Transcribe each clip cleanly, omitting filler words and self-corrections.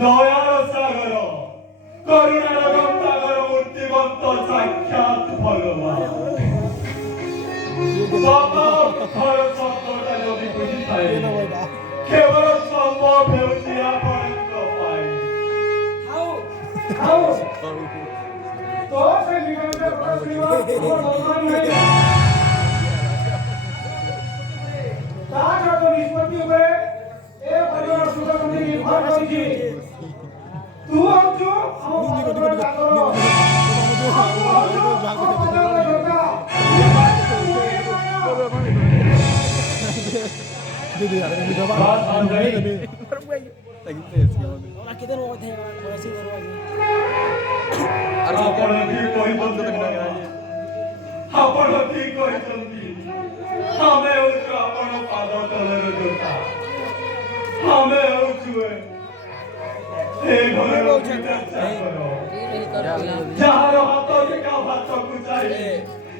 ଦୟାର ସାଗର କରୁଣାର ଗଙ୍ଗାଧର ମୂର୍ତ୍ତିମନ୍ତ ସାକ୍ଷାତ ଭଗବାନ ବାପା ଘର ଶବ୍ଦଟା ଯଦି ବୁଝିଥାଏ କେବଳ ସମ୍ଭବ ହେଉଛି ଆପଣଙ୍କ ପାଇଁ निष्पत्ति हुए ए परिवार सुख निर्भर करछि तू हमजो दीदी यार वीडियो बात ଆପଣ ଠିକ କହିଛନ୍ତି ଆପଣ ଠିକ କହିଛନ୍ତି ଆମେ ହେଉଛୁ ଆପଣ ପାଦ ତଳର ଜୋତା ଆମେ ହେଉଛୁ ଏ ଘରର ଯାହାର ହାତ ଟେକା ଭାତକୁ ଚାହିଁ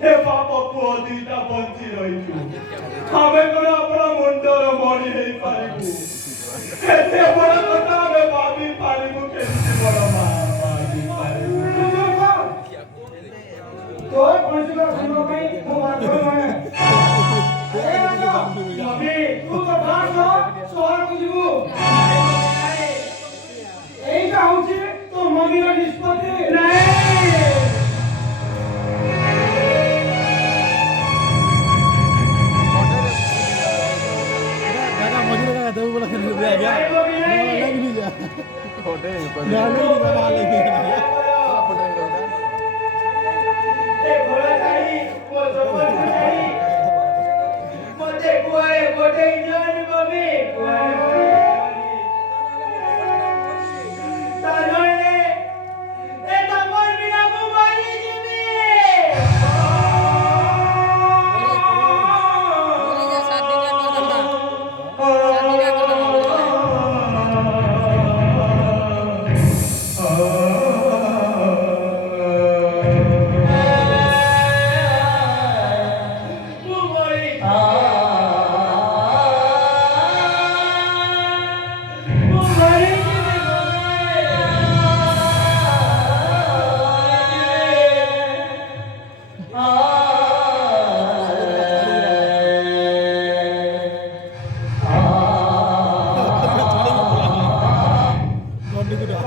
ଏ ବାପ ପୁଅ ଦିଟା ବଞ୍ଚି ରହିଛୁ ଆମେ କଣ ଆପଣ ମୁଣ୍ଡର ମଣି ହେଇପାରିବୁ ଏତେ ବଡ଼ କଥା ଆମେ ଭାବି ପାରିବୁ କେମିତି ବଡ଼ ମା ଭାବି ପାରିବୁ तो कौन-सी बात सुनो भाई वो बात करो मैं ए राजा मम्मी तू तो डांस हो सोहर को जीवो एइटा होची तो मम्मी रो निष्पत्ति नहीं दादा मुझे लगा दो बोला कर दिया गया लग नहीं जा छोटे ना नहीं बाबा लेके घोड़ा चाही वो चप्पल चाही मोटे कुआरे मोटे इंजन मम्मी कुआरे तानले ए तमन बिना कुमारी जीवी बोले जा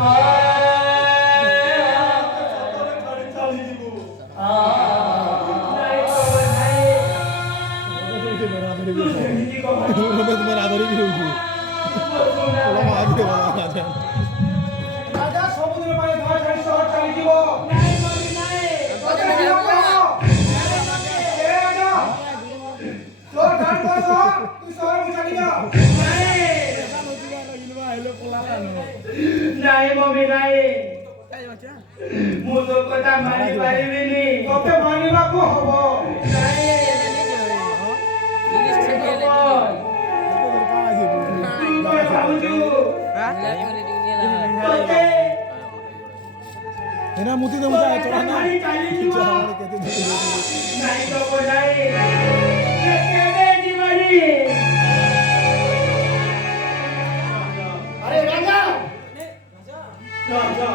7 दिन का कर दो 7 दिन का कर दो राजा समुद्र पाए घाट छाड़ी शहर चली जीवो नहीं मम्मी नहीं ए राजा तो घाट बस तू शहर में चली जा नहीं मम्मी नहीं मु तो कथा मानि पारिबिनी तोते मानिबाको हबो नहीं पुलिस छेले ले तू तो भाउजू एना मुती दे मुता चला ना नहीं चली जीवो नहीं तो बोलाई के जीवनी अरे राजा ରାଜା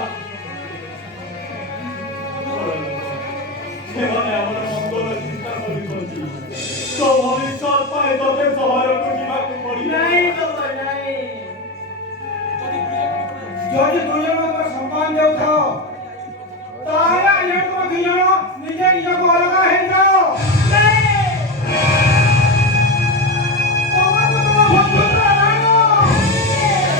ସେମାନେ ଆମର ମଙ୍ଗଳ ଚିନ୍ତା କରିଛନ୍ତି ତ ଭବିଷ୍ୟତ ପାଇଁ ତତେ ସହରକୁ ଯିବାକୁ ପଡ଼ିବ नहीं तो नहीं যদি দুজনক সম্মান দেও থাও